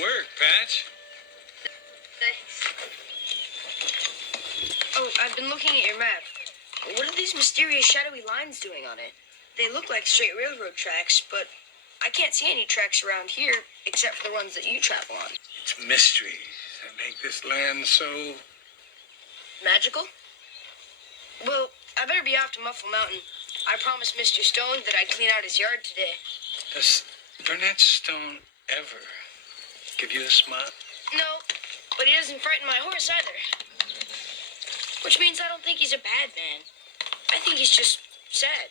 work, Patch. Oh, I've been looking at your map. What are these mysterious shadowy lines doing on it? They look like straight railroad tracks, but I can't see any tracks around here except for the ones that you travel on. It's mysteries that make this land so... Magical? Well, I better be off to Muffle Mountain. I promised Mr. Stone that I'd clean out his yard today. Does Burnett Stone ever give you a smile? No, but he doesn't frighten my horse either. Which means I don't think he's a bad man. I think he's just sad.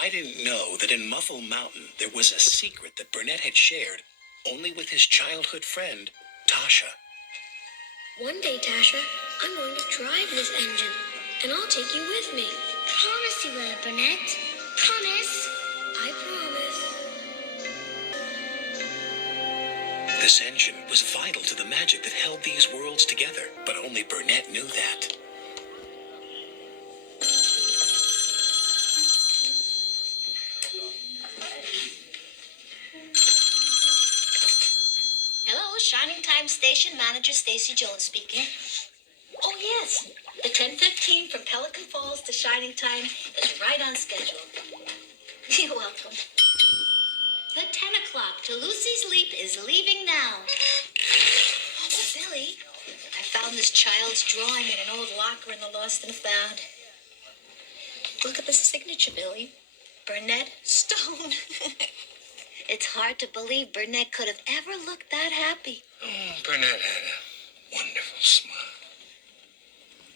I didn't know that in Muffle Mountain there was a secret that Burnett had shared only with his childhood friend, Tasha. One day, Tasha, I'm going to drive this engine, and I'll take you with me. Promise you will, Burnett. Promise. I promise. This engine was vital to the magic that held these worlds together, but only Burnett knew that. Hello, Shining Time Station Manager Stacy Jones speaking. Oh, yes. The 10:15 from Pelican Falls to Shining Time is right on schedule. You're welcome. The 10 o'clock to Lucy's Leap is leaving now. Oh, Billy, I found this child's drawing in an old locker in the Lost and Found. Look at the signature, Billy. Burnett Stone. It's hard to believe Burnett could have ever looked that happy. Oh, Burnett had a wonderful smile.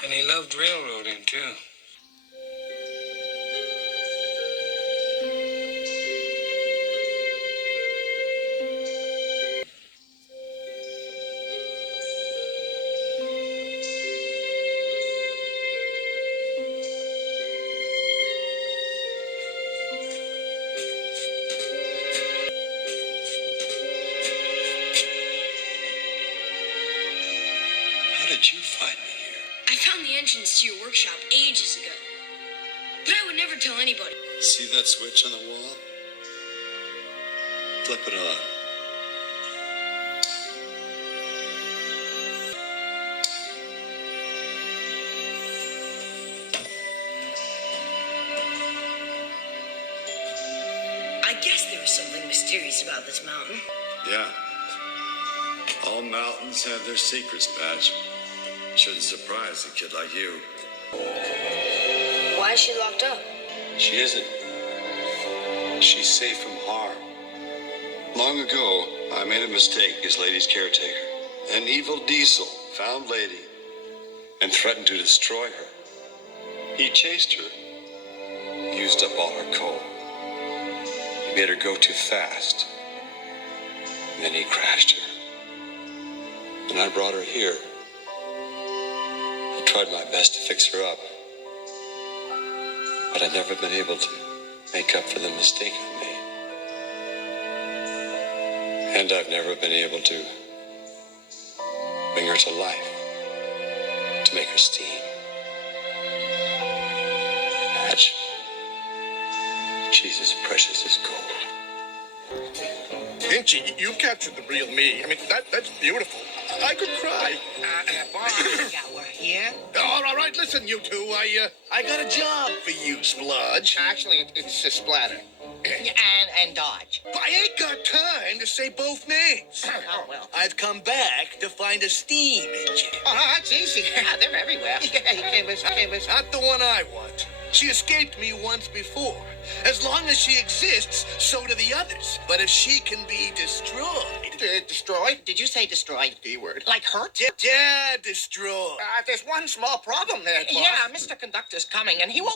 And he loved railroading, too. How did you find me here? I found the entrance to your workshop ages ago. But I would never tell anybody. See that switch on the wall? Flip it on. I guess there was something mysterious about this mountain. Yeah. All mountains have their secrets, Patch. Shouldn't surprise a kid like you. Why is she locked up? She isn't. She's safe from harm. Long ago, I made a mistake as Lady's caretaker. An evil diesel found Lady and threatened to destroy her. He chased her, used up all her coal. He made her go too fast. And then he crashed her. And I brought her here. I tried my best to fix her up. But I've never been able to make up for the mistake I made. And I've never been able to bring her to life, to make her steam. Patch, she's as precious as gold. Pinchy, you captured the real me. I mean, that's beautiful. I could cry. Bob, yeah, we're here. All right, listen, you two. I got a job for you, Spludge. Actually, it's a splatter. And Dodge. I ain't got time to say both names. Oh, well. I've come back to find a steam engine. Oh, that's easy. Yeah, they're everywhere. Yeah, you can't miss. Not the one I want. She escaped me once before. As long as she exists, so do the others. But if she can be destroyed... Destroyed? Did you say destroyed? D word. Like hurt? Yeah, destroyed. There's one small problem there, Bob. Yeah, Mr. Conductor's coming, and he won't